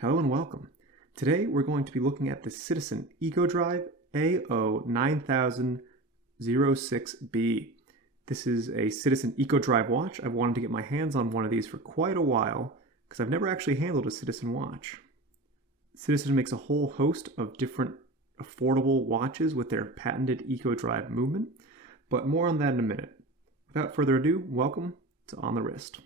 Hello and welcome. Today we're going to be looking at the Citizen Eco-Drive AO9000-06B. This is a Citizen Eco-Drive watch. I've wanted to get my hands on one of these for quite a while because I've never actually handled a Citizen watch. Citizen makes a whole host of different affordable watches with their patented Eco-Drive movement, but more on that in a minute. Without further ado, welcome to On the Wrist.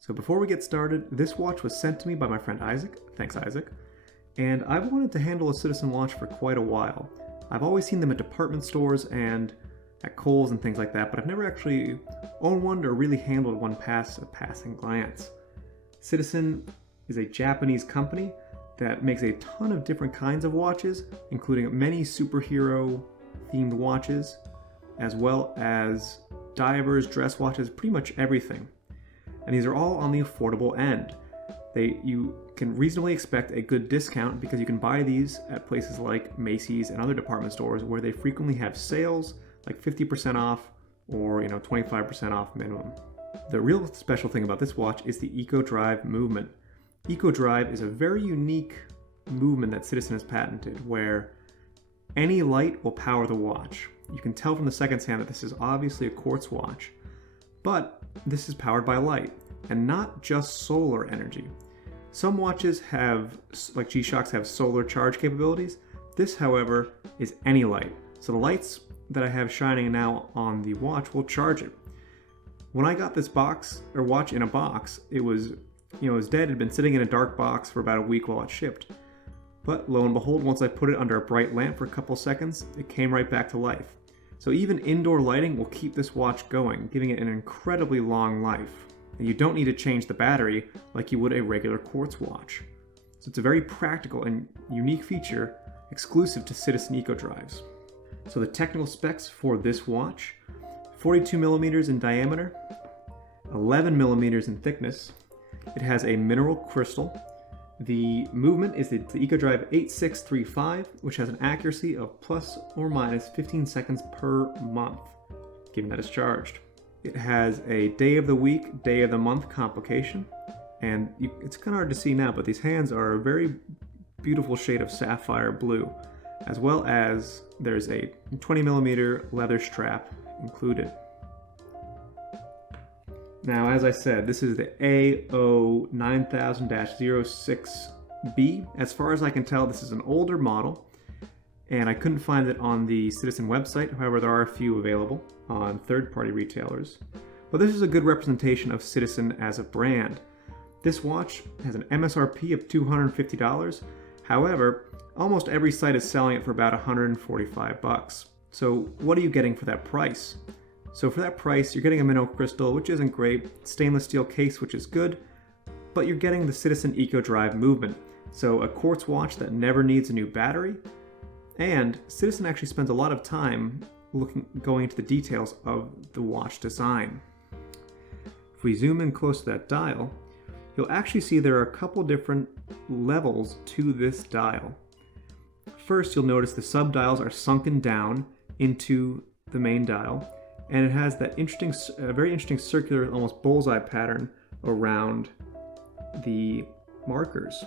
So before we get started, this watch was sent to me by my friend Isaac. Thanks, Isaac. And I've wanted to handle a Citizen watch for quite a while. I've always seen them at department stores and at Kohl's and things like that, but I've never actually owned one or really handled one past a passing glance. Citizen is a Japanese company that makes a ton of different kinds of watches, including many superhero-themed watches, as well as divers, dress watches, pretty much everything. And these are all on the affordable end. You can reasonably expect a good discount because you can buy these at places like Macy's and other department stores where they frequently have sales like 50% off or 25% off minimum. The real special thing about this watch is the EcoDrive movement. EcoDrive is a very unique movement that Citizen has patented where any light will power the watch. You can tell from the seconds hand that this is obviously a quartz watch, but this is powered by light and not just solar energy. Some watches like G-Shocks, have solar charge capabilities. This, however, is any light. So the lights that I have shining now on the watch will charge it. When I got this watch in a box, it was dead. It had been sitting in a dark box for about a week while it shipped. But lo and behold, once I put it under a bright lamp for a couple seconds, it came right back to life. So even indoor lighting will keep this watch going, giving it an incredibly long life. And you don't need to change the battery like you would a regular quartz watch. So it's a very practical and unique feature exclusive to Citizen Eco-Drives. So the technical specs for this watch: 42 millimeters in diameter, 11 millimeters in thickness. It has a mineral crystal. The movement is the EcoDrive 8635, which has an accuracy of plus or minus 15 seconds per month, given that it's charged. It has a day of the week, day of the month complication, and it's kind of hard to see now, but these hands are a very beautiful shade of sapphire blue, as well as there's a 20 millimeter leather strap included. Now, as I said, this is the AO9000-06B. As far as I can tell, this is an older model, and I couldn't find it on the Citizen website. However, there are a few available on third-party retailers. But this is a good representation of Citizen as a brand. This watch has an MSRP of $250. However, almost every site is selling it for about $145. So what are you getting for that price? So for that price, you're getting a mineral crystal, which isn't great, stainless steel case, which is good, but you're getting the Citizen Eco-Drive movement. So a quartz watch that never needs a new battery, and Citizen actually spends a lot of time going into the details of the watch design. If we zoom in close to that dial, you'll actually see there are a couple different levels to this dial. First, you'll notice the sub-dials are sunken down into the main dial, and it has that very interesting circular, almost bullseye pattern around the markers.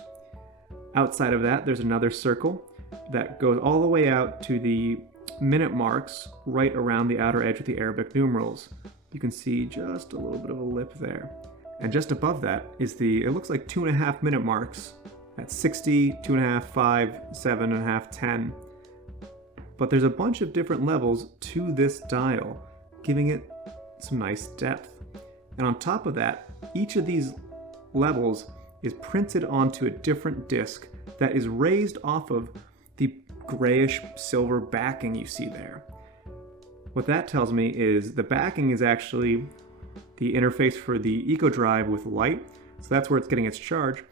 Outside of that, there's another circle that goes all the way out to the minute marks right around the outer edge of the Arabic numerals. You can see just a little bit of a lip there. And just above that is it looks like 2.5 minute marks at 60, 2.5, 5, 7.5, 10. But there's a bunch of different levels to this dial, giving it some nice depth. And on top of that, each of these levels is printed onto a different disc that is raised off of the grayish silver backing you see there. What that tells me is the backing is actually the interface for the EcoDrive with light, so that's where it's getting its charge.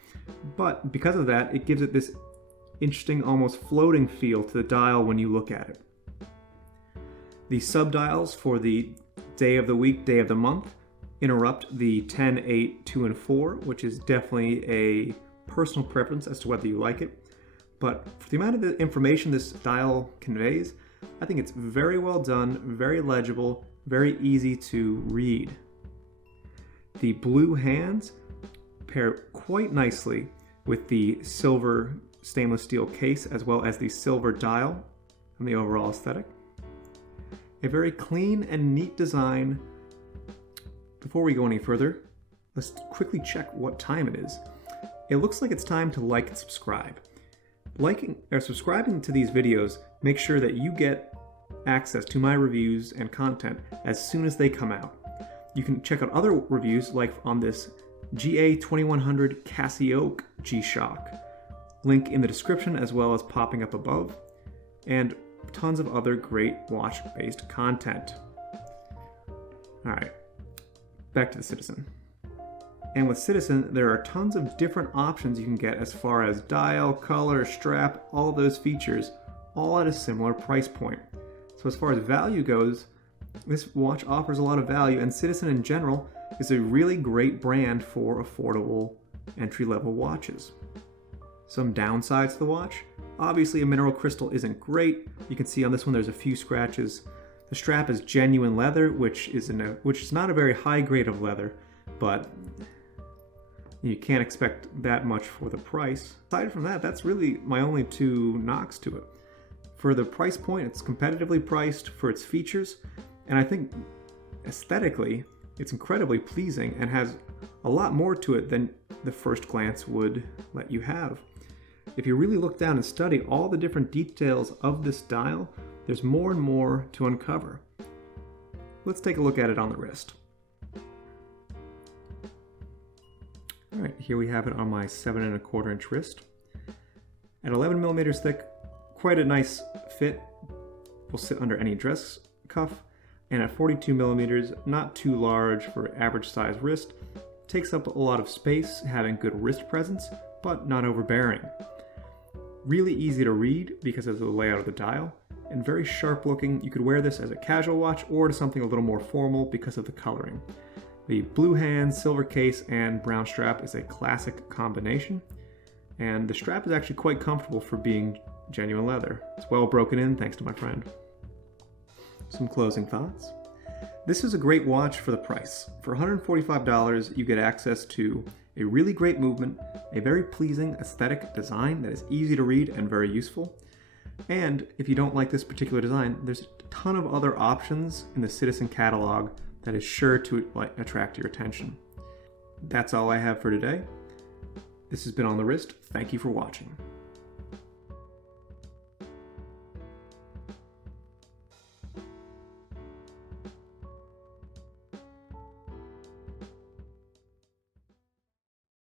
But because of that, it gives it this interesting, almost floating feel to the dial when you look at it. The subdials for the day of the week, day of the month interrupt the 10, 8, 2, and 4, which is definitely a personal preference as to whether you like it, but for the amount of the information this dial conveys, I think it's very well done, very legible, very easy to read. The blue hands pair quite nicely with the silver stainless steel case as well as the silver dial and the overall aesthetic. A very clean and neat design. Before we go any further, let's quickly check what time it is. It looks like it's time to like and subscribe. Liking or subscribing to these videos makes sure that you get access to my reviews and content as soon as they come out. You can check out other reviews like on this GA2100 Casio G-Shock. Link in the description as well as popping up above, and tons of other great watch-based content. Alright, back to the Citizen. And with Citizen, there are tons of different options you can get as far as dial, color, strap, all those features, all at a similar price point. So as far as value goes, this watch offers a lot of value, and Citizen in general is a really great brand for affordable entry-level watches. Some downsides to the watch. Obviously a mineral crystal isn't great. You can see on this one there's a few scratches. The strap is genuine leather, which is not a very high grade of leather, but you can't expect that much for the price. Aside from that, that's really my only two knocks to it. For the price point, it's competitively priced for its features, and I think aesthetically, it's incredibly pleasing and has a lot more to it than the first glance would let you have. If you really look down and study all the different details of this dial, there's more and more to uncover. Let's take a look at it on the wrist. Alright, here we have it on my 7 1/4 inch wrist. At 11 millimeters thick, quite a nice fit, will sit under any dress cuff, and at 42 millimeters, not too large for average size wrist, takes up a lot of space, having good wrist presence, but not overbearing. Really easy to read because of the layout of the dial, and very sharp looking. You could wear this as a casual watch or to something a little more formal because of the coloring. The blue hands, silver case, and brown strap is a classic combination, and the strap is actually quite comfortable for being genuine leather. It's well broken in thanks to my friend. Some closing thoughts. This is a great watch for the price. For $145, you get access to a really great movement, a very pleasing aesthetic design that is easy to read and very useful. And if you don't like this particular design, there's a ton of other options in the Citizen catalog that is sure to attract your attention. That's all I have for today. This has been On The Wrist. Thank you for watching.